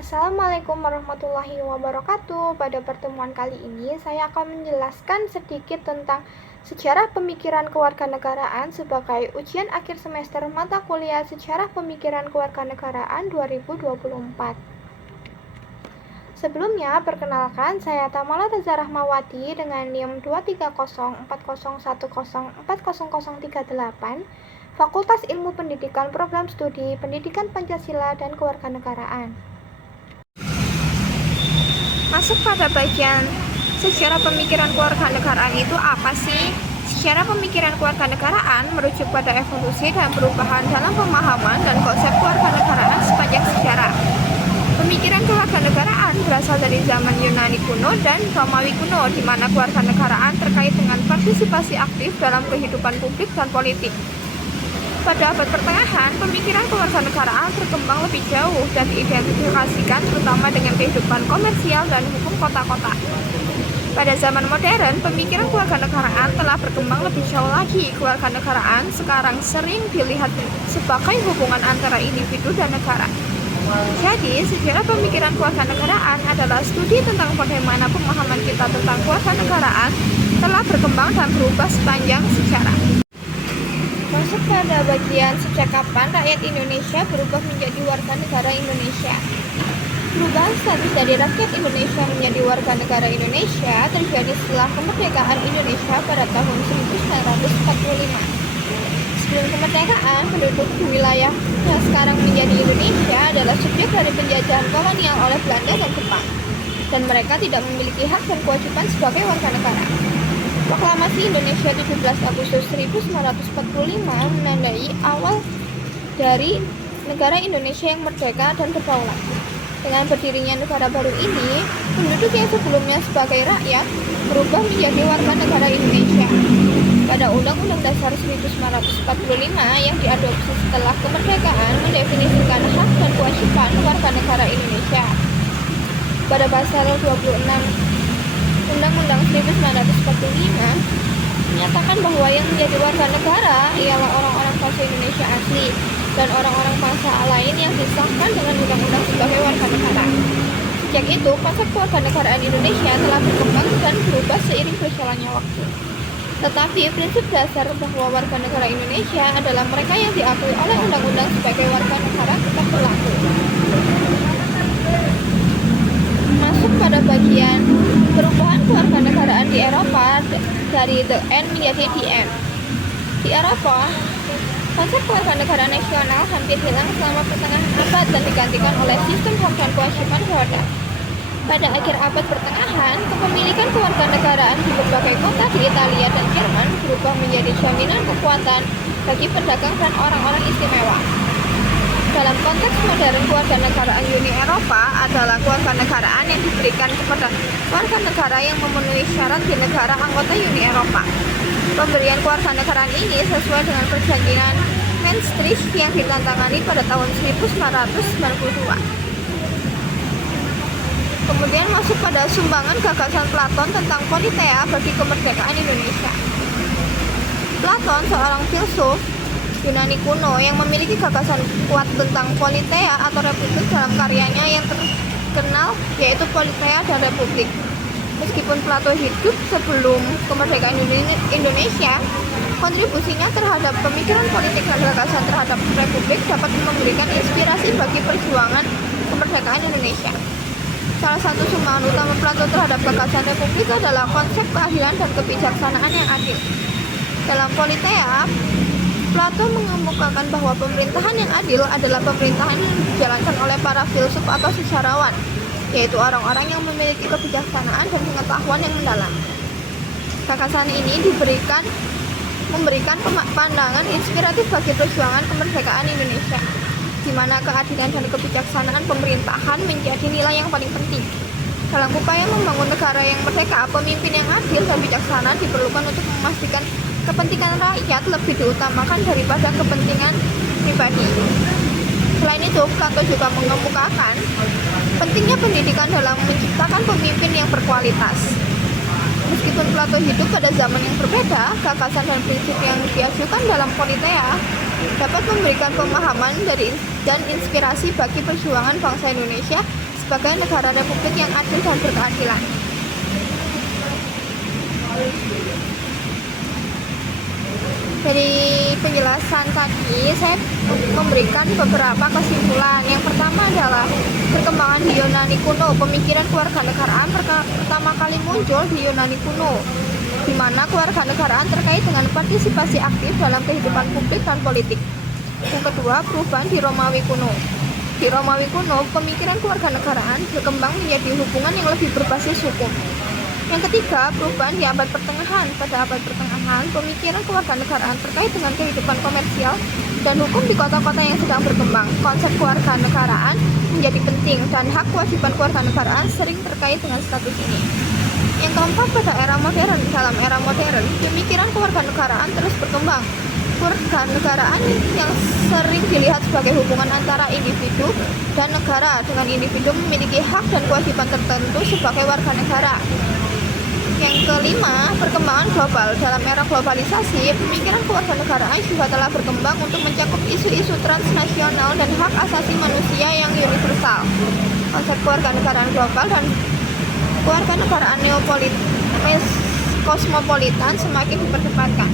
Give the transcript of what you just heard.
Assalamualaikum warahmatullahi wabarakatuh. Pada pertemuan kali ini, saya akan menjelaskan sedikit tentang sejarah pemikiran kewarganegaraan sebagai ujian akhir semester mata kuliah Sejarah Pemikiran Kewarganegaraan 2024. Sebelumnya, perkenalkan, saya Tamala Reza Rahmawati dengan NIM 23040104038, Fakultas Ilmu Pendidikan Program Studi Pendidikan Pancasila dan Kewarganegaraan. Masuk pada bagian sejarah pemikiran kewarganegaraan itu apa sih? Sejarah pemikiran kewarganegaraan merujuk pada evolusi dan perubahan dalam pemahaman dan konsep kewarganegaraan sepanjang sejarah. Pemikiran kewarganegaraan berasal dari zaman Yunani kuno dan Romawi kuno, di mana kewarganegaraan terkait dengan partisipasi aktif dalam kehidupan publik dan politik. Pada abad pertengahan, pemikiran kewarganegaraan berkembang lebih jauh dan diidentifikasikan terutama dengan kehidupan komersial dan hukum kota-kota. Pada zaman modern, pemikiran kewarganegaraan telah berkembang lebih jauh lagi. Kewarganegaraan sekarang sering dilihat sebagai hubungan antara individu dan negara. Jadi, sejarah pemikiran kewarganegaraan adalah studi tentang bagaimana pemahaman kita tentang kewarganegaraan telah berkembang dan berubah sepanjang sejarah. Masuk pada bagian sejak kapan rakyat Indonesia berubah menjadi warga negara Indonesia. Perubahan status dari rakyat Indonesia menjadi warga negara Indonesia terjadi setelah kemerdekaan Indonesia pada tahun 1945. Sebelum kemerdekaan, penduduk di wilayah yang sekarang menjadi Indonesia adalah subjek dari penjajahan kolonial oleh Belanda dan Jepang, dan mereka tidak memiliki hak dan kewajiban sebagai warga negara. Proklamasi Indonesia 17 Agustus 1945 menandai awal dari negara Indonesia yang merdeka dan berdaulat. Dengan berdirinya negara baru ini, penduduk yang sebelumnya sebagai rakyat berubah menjadi warga negara Indonesia. Pada Undang-Undang Dasar 1945 yang diadopsi setelah kemerdekaan mendefinisikan hak dan kewajiban warga negara Indonesia. Pada pasal 26 Undang-Undang 1945 menyatakan bahwa yang menjadi warga negara ialah orang-orang bangsa Indonesia asli dan orang-orang bangsa lain yang disahkan dengan undang-undang sebagai warga negara. Sejak itu, konsep kewarganegaraan Indonesia telah berkembang dan berubah seiring berjalannya waktu. Tetapi prinsip dasar bahwa warga negara Indonesia adalah mereka yang diakui oleh undang-undang sebagai warga negara tetap berlaku. Masuk pada bagian perubahan kewarganegaraan di Eropa dari the N menjadi the M. Di Eropa, konsep kewarganegaraan nasional hampir hilang selama pertengahan abad dan digantikan oleh sistem hak dan kewajiban feodal. Pada akhir abad pertengahan, kepemilikan kewarganegaraan di berbagai kota di Italia dan Jerman berubah menjadi jaminan kekuatan bagi pedagang dan orang-orang istimewa. Dalam konteks modern, kewarganegaraan Uni Eropa adalah kewarganegaraan yang diberikan kepada warga negara yang memenuhi syarat di negara anggota Uni Eropa. Pemberian kewarganegaraan ini sesuai dengan perjanjian Maastricht yang ditandatangani pada tahun 1992. Kemudian masuk pada sumbangan gagasan Platon tentang politeia bagi kemerdekaan Indonesia. Platon, seorang filsuf Yunani kuno yang memiliki gagasan kuat tentang politeia atau republik dalam karyanya yang terkenal yaitu Politeia dan Republik. Meskipun Plato hidup sebelum kemerdekaan Indonesia, kontribusinya terhadap pemikiran politik dan gagasan terhadap republik dapat memberikan inspirasi bagi perjuangan kemerdekaan Indonesia. Salah satu sumbangan utama Plato terhadap gagasan republik adalah konsep keadilan dan kebijaksanaan yang adil. Dalam Politeia, Plato mengemukakan bahwa pemerintahan yang adil adalah pemerintahan yang dijalankan oleh para filsuf atau sejarawan, yaitu orang-orang yang memiliki kebijaksanaan dan pengetahuan yang mendalam. Gagasan ini memberikan pandangan inspiratif bagi perjuangan kemerdekaan Indonesia, di mana keadilan dan kebijaksanaan pemerintahan menjadi nilai yang paling penting. Dalam upaya membangun negara yang merdeka, pemimpin yang adil dan bijaksana diperlukan untuk memastikan kepentingan rakyat lebih diutamakan daripada kepentingan pribadi. Selain itu, Plato juga mengemukakan pentingnya pendidikan dalam menciptakan pemimpin yang berkualitas. Meskipun Plato hidup pada zaman yang berbeda, gagasan dan prinsip yang diajukan dalam Politeia dapat memberikan pemahaman dan inspirasi bagi perjuangan bangsa Indonesia sebagai negara republik yang adil dan berkeadilan. Dari penjelasan tadi, saya memberikan beberapa kesimpulan. Yang pertama adalah perkembangan di Yunani kuno. Pemikiran kewarganegaraan pertama kali muncul di Yunani kuno, di mana kewarganegaraan terkait dengan partisipasi aktif dalam kehidupan publik dan politik. Yang kedua, perubahan di Romawi kuno. Di Romawi kuno, pemikiran kewarganegaraan berkembang menjadi hubungan yang lebih berbasis hukum. Yang ketiga, perubahan di abad pertengahan. Pada abad pertengahan, pemikiran kewarganegaraan terkait dengan kehidupan komersial dan hukum di kota-kota yang sedang berkembang. Konsep kewarganegaraan menjadi penting dan hak kewajiban kewarganegaraan sering terkait dengan status ini. Yang keempat, pada era modern. Dalam era modern, pemikiran kewarganegaraan terus berkembang. Kewarganegaraan yang sering dilihat sebagai hubungan antara individu dan negara, dengan individu memiliki hak dan kewajiban tertentu sebagai warga negara. Yang kelima, perkembangan global. Dalam era globalisasi, pemikiran kewarganegaraan juga telah berkembang untuk mencakup isu-isu transnasional dan hak asasi manusia yang universal. Konsep kewarganegaraan global dan kewarganegaraan kosmopolitan semakin diperdebatkan.